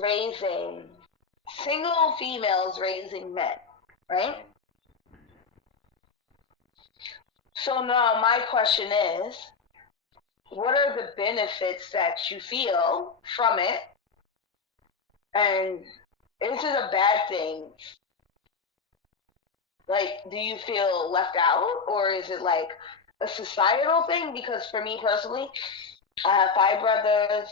raising single females raising men, right? So now my question is, what are the benefits that you feel from it? And is it a bad thing? Like, do you feel left out, or is it like a societal thing? Because for me personally, I have 5 brothers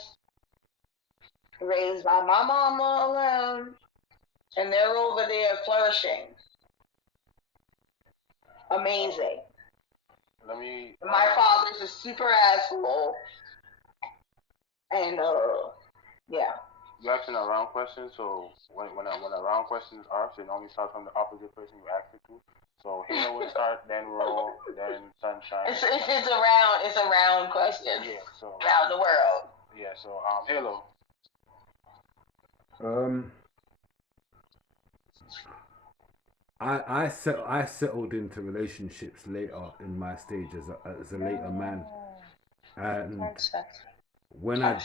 raised by my mama alone, and they're over there flourishing. Amazing. My father's a super asshole, and yeah. You asking a round question, so when a round question is asked, it normally starts from the opposite person you asked it to. So Halo will start, then Roll, then Sunshine. It's a round question. Yeah, so around the world. Yeah, so Halo. I settled into relationships later in my stage as a later man, and when I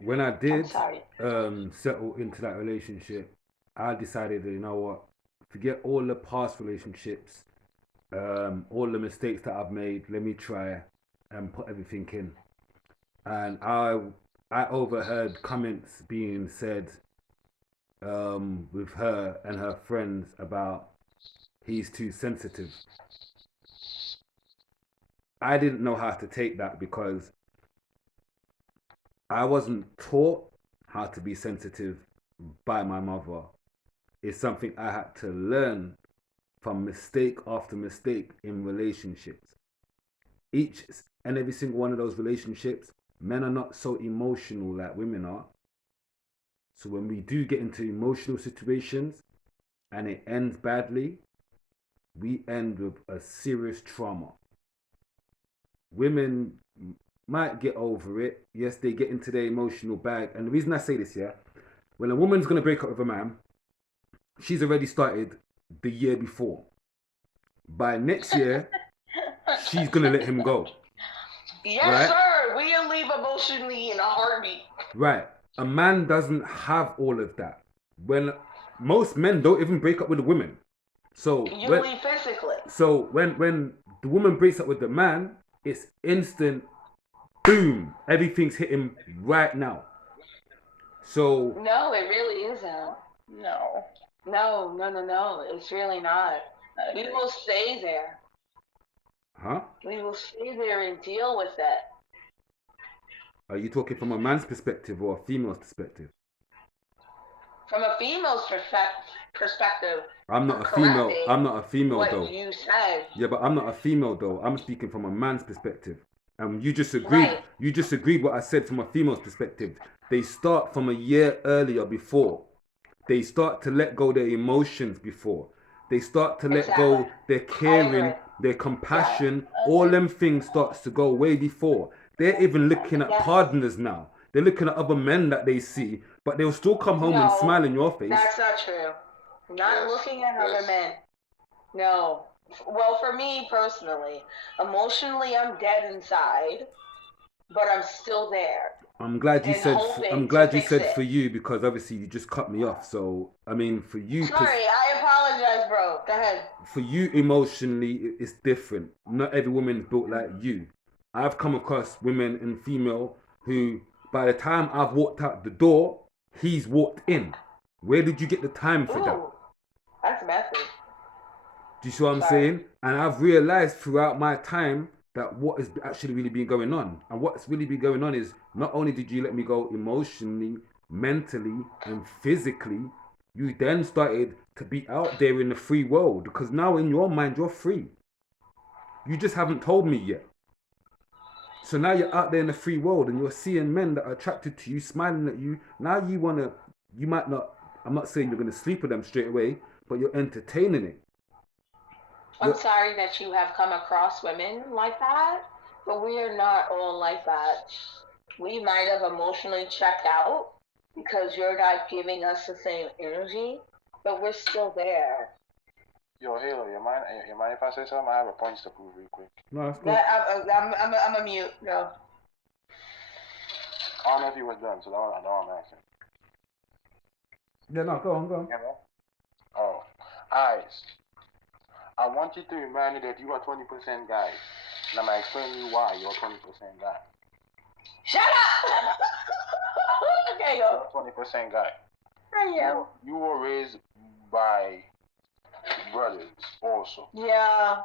when I did settle into that relationship, I decided that, you know what, forget all the past relationships, all the mistakes that I've made. Let me try and put everything in. And I overheard comments being said with her and her friends about he's too sensitive. I didn't know how to take that because I wasn't taught how to be sensitive by my mother. It's something I had to learn from mistake after mistake in relationships. Each and every single one of those relationships, men are not so emotional like women are. So when we do get into emotional situations and it ends badly, we end with a serious trauma. Women might get over it. Yes, they get into their emotional bag. And the reason I say this, yeah, when a woman's going to break up with a man, she's already started the year before. By next year, she's going to let him go. Yes, right? Sir. We'll leave emotionally in a heartbeat. Right. A man doesn't have all of that. When most men don't even break up with a woman. So you leave physically. So when the woman breaks up with the man, it's instant boom. Everything's hitting right now. So no, it really isn't. No. No. It's really not. We will stay there. Huh? We will stay there and deal with that. Are you talking from a man's perspective or a female's perspective? From a female's perspective. I'm not a female. I'm not a female what though. What you said. Yeah, but I'm not a female though. I'm speaking from a man's perspective. And you just agreed. Right. You just agreed what I said from a female's perspective. They start from a year earlier before. They start to let go their emotions before. They start to let go their caring, their compassion. All them things starts to go way before. They're even looking at partners now. They're looking at other men that they see, but they'll still come home and smile in your face. That's not true. Not looking at other men. No. Well, for me personally, emotionally, I'm dead inside, but I'm still there. I'm glad you said. I'm glad you said for you, because obviously you just cut me off. So I mean, for you. Sorry, I apologize, bro. Go ahead. For you, emotionally, it's different. Not every woman's built like you. I've come across women and female who, by the time I've walked out the door, he's walked in. Where did you get the time for that? That's messy. Do you see what I'm saying? And I've realized throughout my time that what has actually really been going on. And what's really been going on is, not only did you let me go emotionally, mentally, and physically, you then started to be out there in the free world, because now in your mind you're free. You just haven't told me yet. So now you're out there in the free world and you're seeing men that are attracted to you, smiling at you. Now you might not, I'm not saying you're going to sleep with them straight away, but you're entertaining it. I'm sorry that you have come across women like that, but we are not all like that. We might have emotionally checked out because you're not giving us the same energy, but we're still there. Yo, Halo, you mind if I say something? I have a point to prove real quick. No, that's good. I'm a mute. No. I don't know if he was done, so that's what I'm asking. Yeah, no, go on. Yeah. Oh, alright. I want you to remind me that you are 20% guy, and I'm gonna explain to you why you're 20% guy. Shut up! Okay, go. You're 20% guy. I am. You were raised by brothers also, Yeah.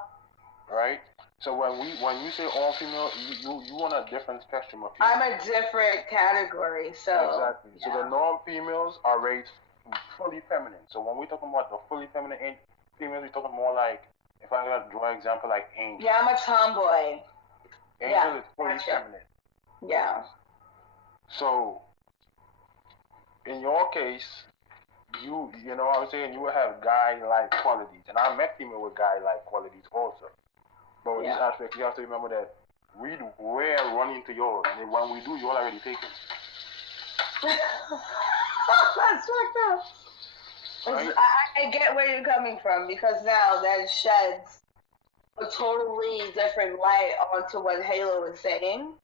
right? So when you say all female, you on a different spectrum of female. I'm a different category, so. Exactly. So the norm females are raised fully feminine. So when we're talking about the fully feminine females, we're talking more like, if I gotta draw an example, like Angel. Yeah, I'm a tomboy. Angel is fully feminine. Yeah. So in your case, you know what I'm saying, you will have guy-like qualities, and I met female with guy-like qualities also. But with this aspect, you have to remember that we're running to yours, and when we do, you're already taken. That's fucked up. Right? I get where you're coming from, because now that sheds a totally different light onto what Halo is saying.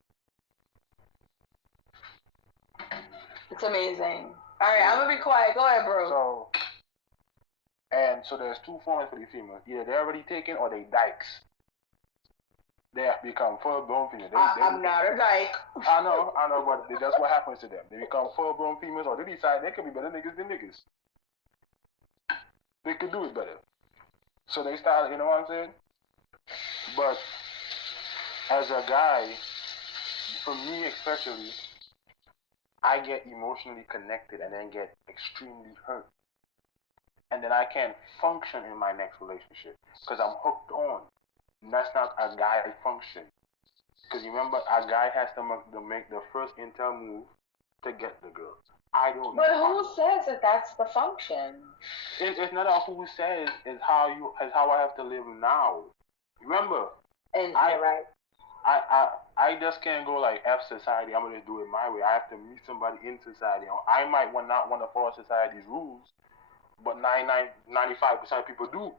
It's amazing. Alright, I'm gonna be quiet. Go ahead, bro. So there's two forms for these females. Either they're already taken or they dykes. They have become full-blown females. I'm not a dyke. I know, but that's what happens to them. They become full-blown females, or they decide they could be better niggas than niggas. They could do it better. So they start, you know what I'm saying? But as a guy, for me especially, I get emotionally connected and then get extremely hurt. And then I can't function in my next relationship because I'm hooked on. And that's not a guy function. Because you remember, a guy has to make the first intel move to get the girl. I don't know. But who says that that's the function? It's not a who says, it's how I have to live now. Remember? And you're right. I just can't go like F society, I'm gonna do it my way. I have to meet somebody in society. I might not want to follow society's rules, but 95% of people do.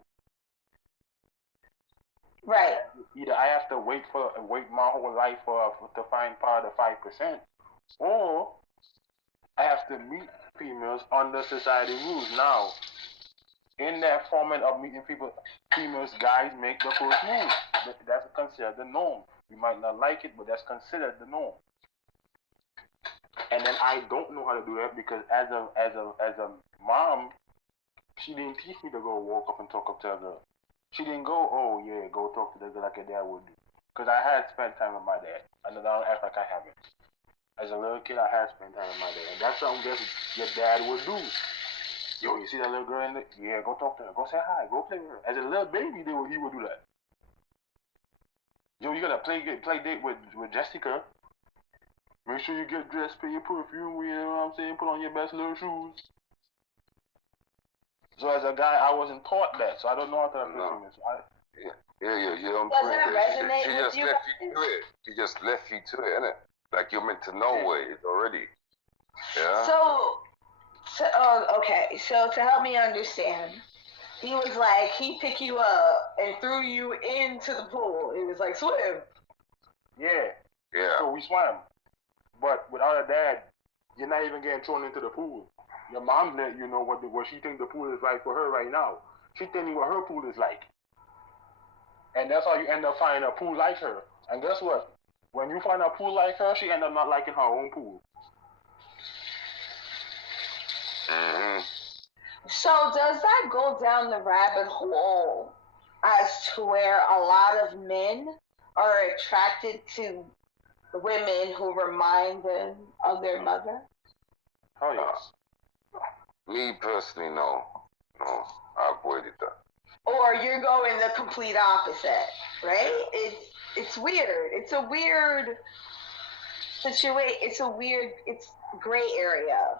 Right. Either I have to wait my whole life to find part of the 5%, or I have to meet females under society rules. Now, in that format of meeting females, guys make the first move. That's considered the norm. You might not like it, but that's considered the norm. And then I don't know how to do that because as a mom, she didn't teach me to go walk up and talk up to a girl. She didn't go, oh yeah, go talk to the girl like your dad would do. Because I had spent time with my dad. I don't act like I haven't. As a little kid, I had spent time with my dad. And that's something that your dad would do. Yo, you see that little girl in there? Yeah, go talk to her. Go say hi. Go play with her. As a little baby, he would do that. Yo, you gotta play date with Jessica. Make sure you get dressed, put your perfume, you know what I'm saying? Put on your best little shoes. So as a guy, I wasn't taught that, so I don't know how to appreciate it. Yeah, you don't Does that resonate she with just you? left you to it. She just left you to it, innit? Like you're meant to know what it is already. Yeah? Okay, so to help me understand, he was like, he picked you up and threw you into the pool. It was like, swim. Yeah. Yeah. So we swam. But without a dad, you're not even getting thrown into the pool. Your mom let you know what she thinks the pool is like for her right now. She telling you what her pool is like. And that's how you end up finding a pool like her. And guess what? When you find a pool like her, she end up not liking her own pool. Mm-hmm. So does that go down the rabbit hole as to where a lot of men are attracted to women who remind them of their mother? Oh yes. Me personally, no. No, I avoided that. Or you're going the complete opposite, right? It's weird. It's a weird situation. It's gray area.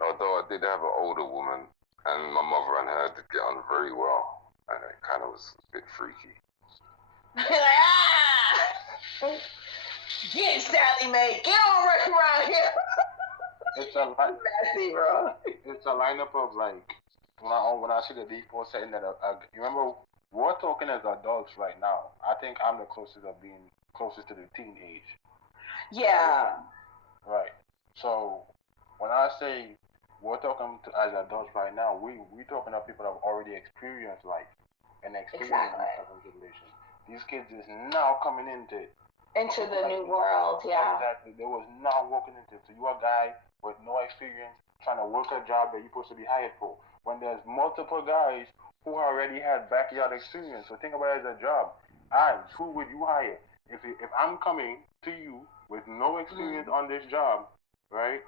Although I did have an older woman, and my mother and her did get on very well, and it kind of was a bit freaky. Get Sally Mae, get on right around here. It's a messy, bro. It's a lineup of like when I see the default setting that you remember we're talking as adults right now. I think I'm the closest to the teen age. Yeah. Right. So when I say we're talking to, as adults right now, we talking to people that have already experienced life and experienced Exactly. these type of tribulations. These kids is now coming into it. Into the new world, yeah. Exactly. They was not walking into it. So you a guy with no experience trying to work a job that you're supposed to be hired for. When there's multiple guys who already had backyard experience. So think about it as a job. Alright, who would you hire? If I'm coming to you with no experience on this job, right?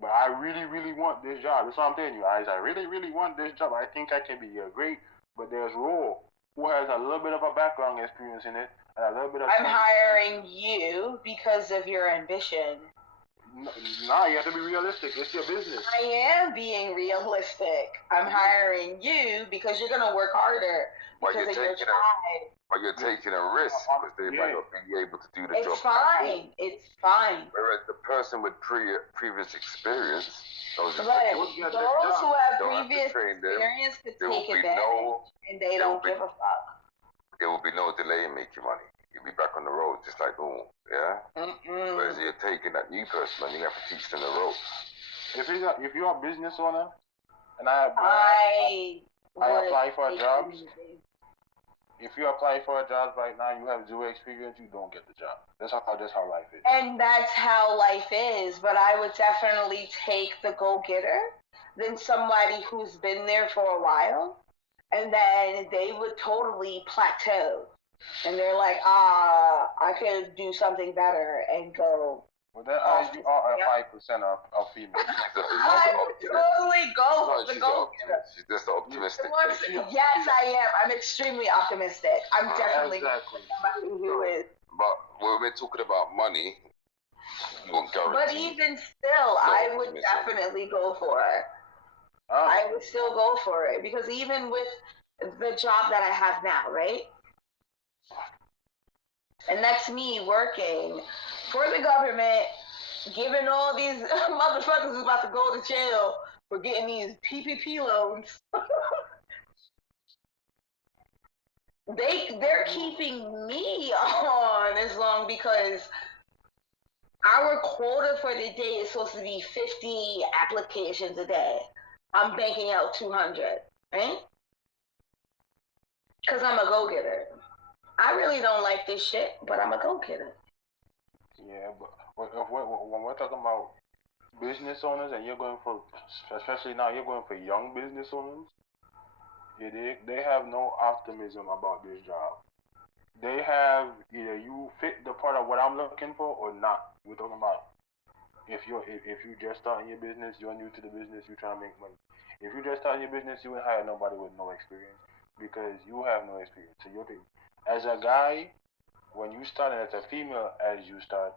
But I really, really want this job. That's what I'm telling you. I really, really want this job. I think I can be great. But there's Raw, who has a little bit of a background experience in it and a little bit of. I'm hiring you because of your ambition. Nah, you have to be realistic. It's your business. I am being realistic. I'm hiring you because you're gonna work harder because of your drive. But you're taking a risk because they might not be able to do the job. It's fine. It's fine. Whereas the person with previous experience, those who have previous experience could take advantage, and they don't give a fuck. There will be no delay in making money. You'll be back on the road just like normal, yeah? Whereas you're taking that new person and you have to teach them the ropes. If you're a business owner, and I apply for a job, if you apply for a job right now, you have zero experience, you don't get the job. That's how life is. And that's how life is. But I would definitely take the go-getter than somebody who's been there for a while, and then they would totally plateau. And they're like, I could do something better and go. Well, then you are a 5% of females. I would totally go for the go-getter. She's just optimistic. Yes, I am. I'm extremely optimistic. I'm definitely somebody who is. But when we're talking about money, you won't guarantee. But even still, I would definitely go for it. I would still go for it because even with the job that I have now, right? And that's me working for the government, giving all these motherfuckers about to go to jail for getting these PPP loans. They're keeping me on as long because our quota for the day is supposed to be 50 applications a day. I'm banking out 200, right? Because I'm a go-getter. I really don't like this shit, but I'm a go-getter. Yeah, but when we're talking about business owners and you're going for, especially now, you're going for young business owners, they have no optimism about this job. They have either you fit the part of what I'm looking for or not. We're talking about if you just starting your business, you're new to the business, you're trying to make money. If you just starting your business, you won't hire nobody with no experience because you have no experience. So you're as a guy, when you start and as a female as you start,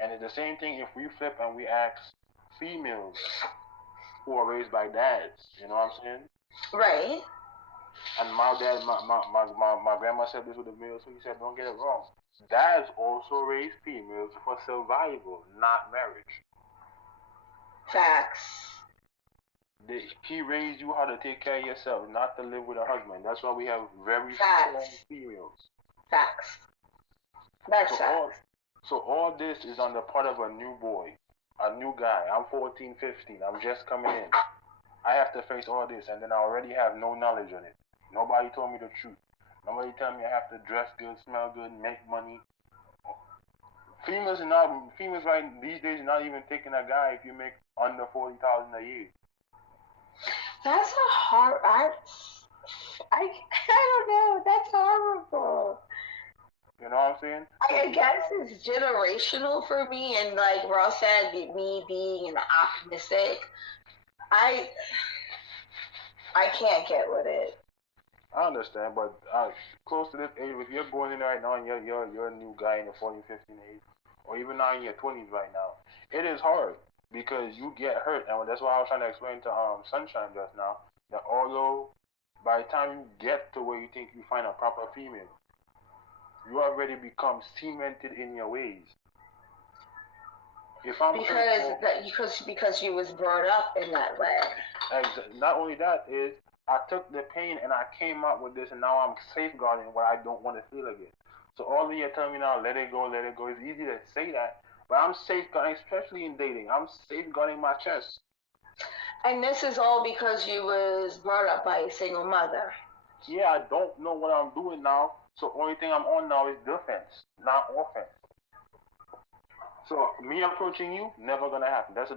and it's the same thing if we flip and we ask females who are raised by dads, you know what I'm saying? Right. And my dad, my grandma said this with the males, so he said, don't get it wrong. Dads also raise females for survival, not marriage. Facts. He raised you how to take care of yourself, not to live with a husband. That's why we have very strong females. Facts. That's facts. So all this is on the part of a new boy, a new guy. I'm 14, 15. I'm just coming in. I have to face all this, and then I already have no knowledge on it. Nobody told me the truth. Nobody tell me I have to dress good, smell good, make money. Females right these days not even taking a guy if you make under 40,000 a year. That's a hard. I don't know. That's horrible. You know what I'm saying? I guess it's generational for me, and like Ross said, me being optimistic, I can't get with it. I understand, but close to this age, if you're going in right now and you're a new guy in the 40, 15 age, or even now in your 20s right now, it is hard because you get hurt, and that's why I was trying to explain to Sunshine just now that although by the time you get to where you think you find a proper female, you already become cemented in your ways. If I'm because you was brought up in that way. Not only that is I took the pain and I came up with this, and now I'm safeguarding what I don't want to feel again. So all of you are telling me now, let it go, let it go. It's easy to say that, But I'm safeguarding, especially in dating. I'm safeguarding my chest. And this is all because you was brought up by a single mother. Yeah, I don't know what I'm doing now, so only thing I'm on now is defense, not offense. So me approaching you, never gonna happen. That's a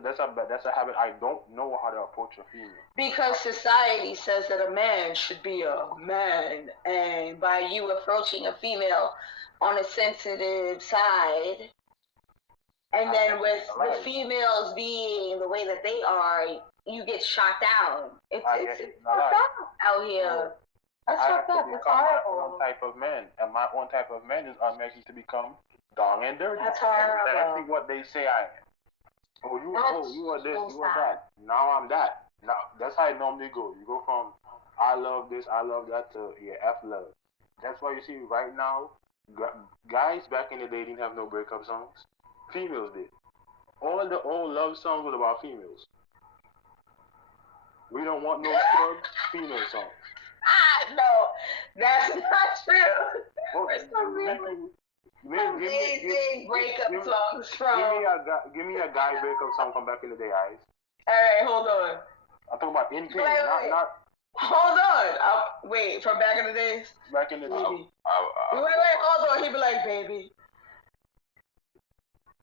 habit. I don't know how to approach a female. Because society says that a man should be a man, and by you approaching a female on a sensitive side, and then with the females being the way that they are, you get shot down. It's fucked up out here. That's fucked up. It's horrible. My own type of man, and my own type of man are making to become down and dirty. That's horrible. Exactly what they say I am. You are this, you are that. Now I'm that. Now that's how it normally goes. You go from I love this, I love that to F love. That's why you see right now, guys back in the day didn't have no breakup songs. Females did. All the old love songs were about females. We don't want no scrub female songs. No, that's not true. Oh, Amazing breakup songs from. Give me a guy breakup song from back in the day, guys. All right, hold on. I'm talking about in pain, not. Hold on. Wait, from back in the days. Back in the day. Wait, hold on. He'd be like, baby,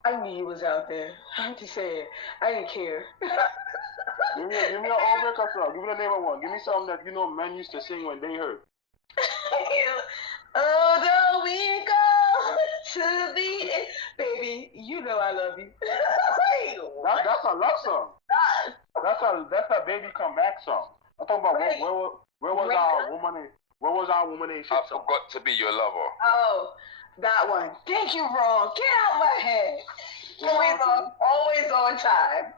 I knew you was out there. I'm just saying, I didn't care. Give me an old breakup song. Give me the name of one. Give me something that men used to sing when they hurt. Although we go to the end, baby, you know I love you. That's a love song. That's a baby comeback song. I'm talking about where was our woman in shit I song? forgot to be your lover. Oh, that one. Thank you, Ron. Get out my head. Always on time.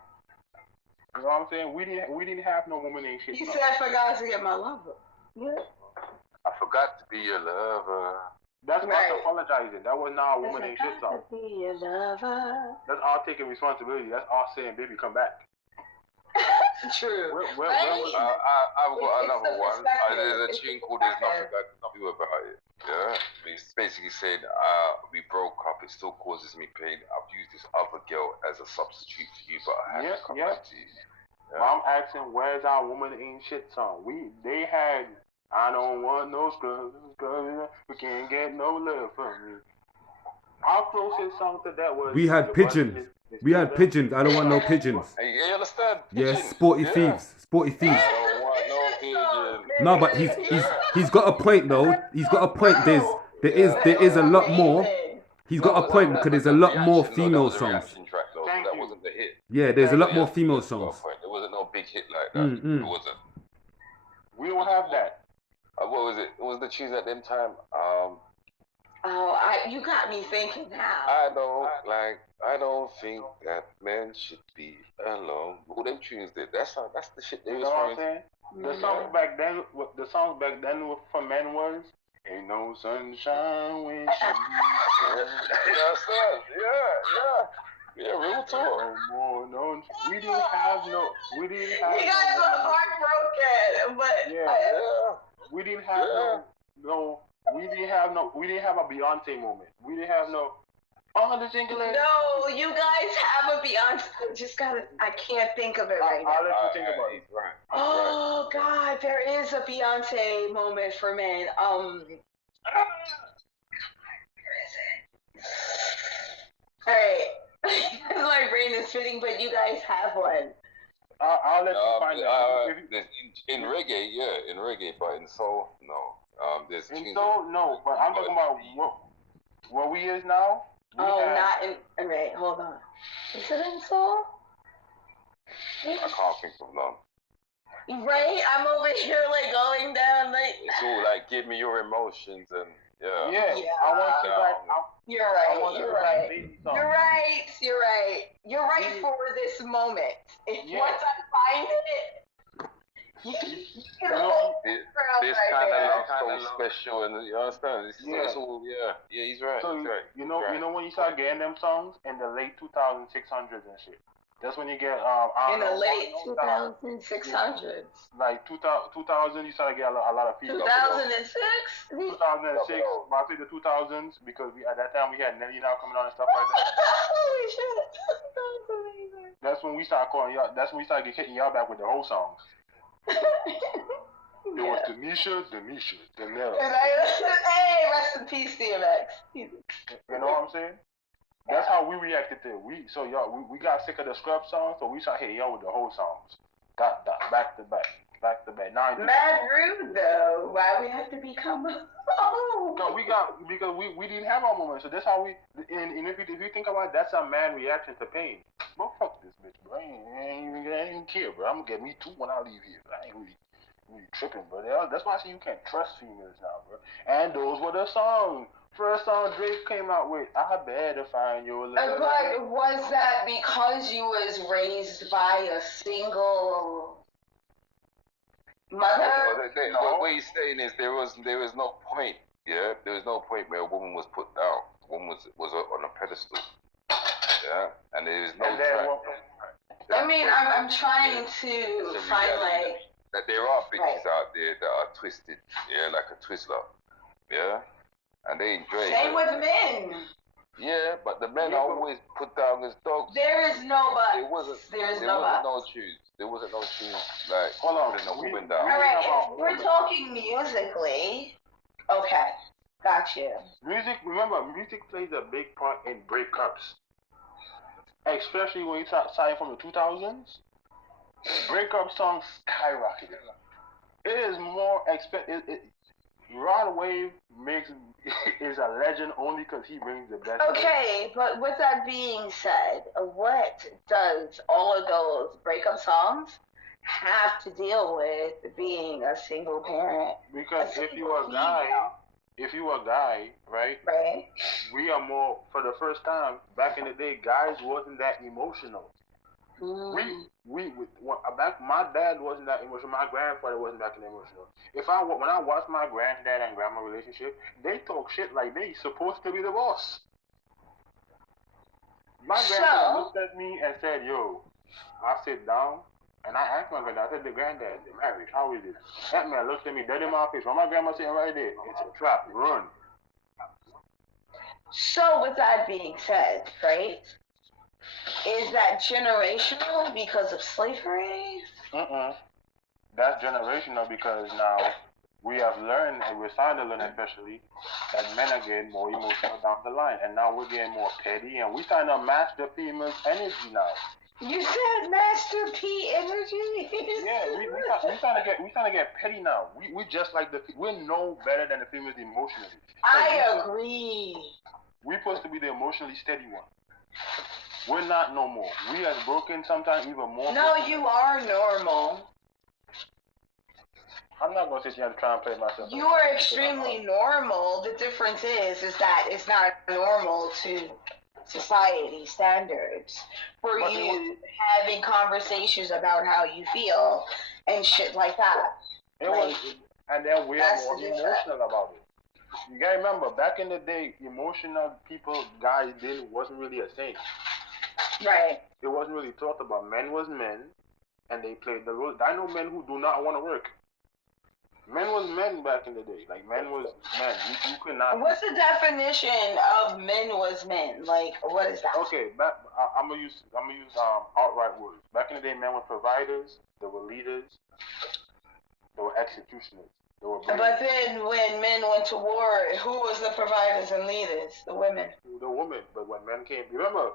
You know what I'm saying? We didn't have no woman in shit. He said I forgot to get my lover. Yeah. I forgot to be your lover. That's not apologizing. That was not a woman in shit song. To be your lover. That's all taking responsibility. That's all saying, baby, come back. True. I've got another one. There's a tune called "There's Nothing I Can Do About It." Yeah, it's basically saying we broke up. It still causes me pain. I've used this other girl as a substitute for you, but I have to come back to you. Yeah. Well, I'm asking, where's our woman ain't shit song? They had I don't want no scrubs, we can't get no love from you. Our closest song to that was We had pigeons. We had pigeons. I don't want no pigeons. Hey, you understand? Yes, sporty thieves. Sporty thieves. I don't want no pigeons. No, but he's got a point though. He's got a point. There is a lot more. He's got a point because there's a lot more female songs. That wasn't the hit. Yeah, there's a lot more female songs. There wasn't no big hit like that. It wasn't. We don't have that. What was it? What was the tunes at them time? You got me thinking now. I don't think that men should be alone. All them tunes did. That's the shit they was what I'm saying? The songs back then for men was "Ain't No Sunshine When She's Yeah, real talk. No, we didn't have. You guys were heartbroken, but we didn't have we didn't have a Beyonce moment. We didn't have no. The single. No, you guys have a Beyonce. I can't think of it right now. I'll let you think about it. Right. Oh God, there is a Beyonce moment for men. Where is it? All right. My brain is fitting, but you guys have one. I'll let you find it. In reggae, but in soul, no. There's in soul, no. But I'm talking about what we is now. Not in. Right, hold on. Is it in soul? I can't think of none. Right, I'm over here like going down like. It's all like give me your emotions and yeah. I want you back. You're right for this moment. Once I find it. This kind of love so special, and you understand? It's all, he's right. So, you know when you start getting them songs in the late 2600s and shit. That's when you get in the late 2600s. Like 2000, you start to get a lot of people. 2006. 2006. But I say the 2000s because at that time we had Nelly now coming on and stuff like that. Holy shit! That's amazing. That's when we started calling y'all. That's when we started hitting y'all back with the whole songs. It was Denisha, Danelle. Hey, rest in peace, DMX. You know what I'm saying? That's how we reacted to it. We got sick of the scrub songs, so we started hitting y'all with the whole songs. Back to back. Now, mad rude though. Why we have to become? No, because we didn't have our moments. So that's how we. And if you think about it, that's a mad reaction to pain. Bro, fuck this bitch, bro. I ain't even care, bro. I'm gonna get me too when I leave here. I ain't really tripping, bro. That's why I say you can't trust females now, bro. And those were the songs. First song Drake came out with, I better find your love. But was that because you was raised by a single mother? What he's saying is there was no point. Yeah, there was no point where a woman was put down. A woman was on a pedestal. Yeah, and there is no track. I mean, I'm trying to find like that there are bitches out there that are twisted. Yeah, like a Twizzler. Yeah. And they enjoy it. Same with men. Yeah, but the men are always put down as dogs. There is no but. There wasn't no choose. There wasn't no choose like putting a woman down. Alright, if we're talking musically, okay, got you. Music plays a big part in breakups. Especially when you start from the 2000s. Breakup songs skyrocketed. It is more Rod Wave is a legend only because he brings the best. Okay, but with that being said, what does all of those breakup songs have to deal with being a single parent? Because if you are a guy, right? Right. We are more, for the first time back in the day, guys wasn't that emotional. My dad wasn't that emotional. My grandfather wasn't that emotional. When I watched my granddad and grandma relationship, they talk shit like they supposed to be the boss. My grandfather looked at me and said, "Yo," I sit down and I asked my granddad. I said, "The granddad, the marriage, how is it?" That man looked at me dead in my face. While my grandma sitting right there, it's a trap. Run. So with that being said, right? Is that generational because of slavery? That's generational because now we have learned, and we're starting to learn especially, that men are getting more emotional down the line. And now we're getting more petty, and we're starting to match the female's energy now. You said Master P energy? Yeah, we trying to get petty now. We just like we know better than the females emotionally. I agree. We're supposed to be the emotionally steady one. We're not no more. We as broken sometimes even more. No, you are normal. I'm not going to sit here and try and play myself. You are extremely normal. The difference is that it's not normal to society standards. For you having conversations about how you feel and shit like that. And then we are more emotional about it. You gotta remember, back in the day, emotional people, guys wasn't really a thing. Right. It wasn't really talked about. Men was men, and they played the role. I know men who do not want to work. Men was men back in the day. Like, men was men. You could not. What's the definition of men was men? Like, what is that? Okay, I'm gonna use outright words. Back in the day, men were providers. They were leaders. They were executioners. But then when men went to war, who was the providers and leaders? The women. The women. But when men came, remember,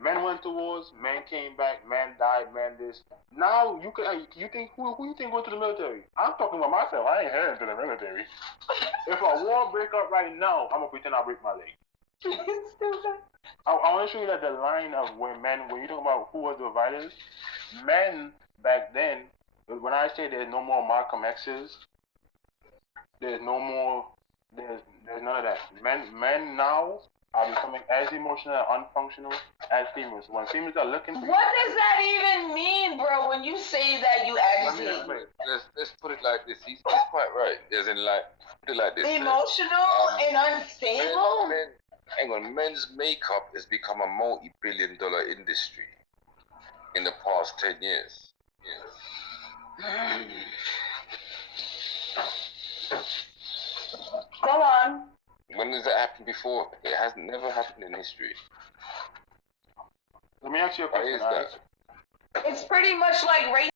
men went to wars, men came back, men died, men this. Now you think who you think went to the military? I'm talking about myself. I ain't heading to the military. If a war break up right now, I'm gonna pretend I break my leg. Stupid. I want to show you that the line of when you talk about who was the providers, men back then. When I say there's no more Malcolm X's, there's no more. There's none of that. Men now are becoming as emotional and unfunctional as females. When females are looking for what does that even mean, bro? When you say that, you actually let's put it like this. He's quite right. As in, like, put it like this. Emotional and unstable. Men's makeup has become a multi-billion-dollar industry. in the past 10 years. Go on. When has that happened before? It has never happened in history. Let me ask you a question. Why is that? It's pretty much like race.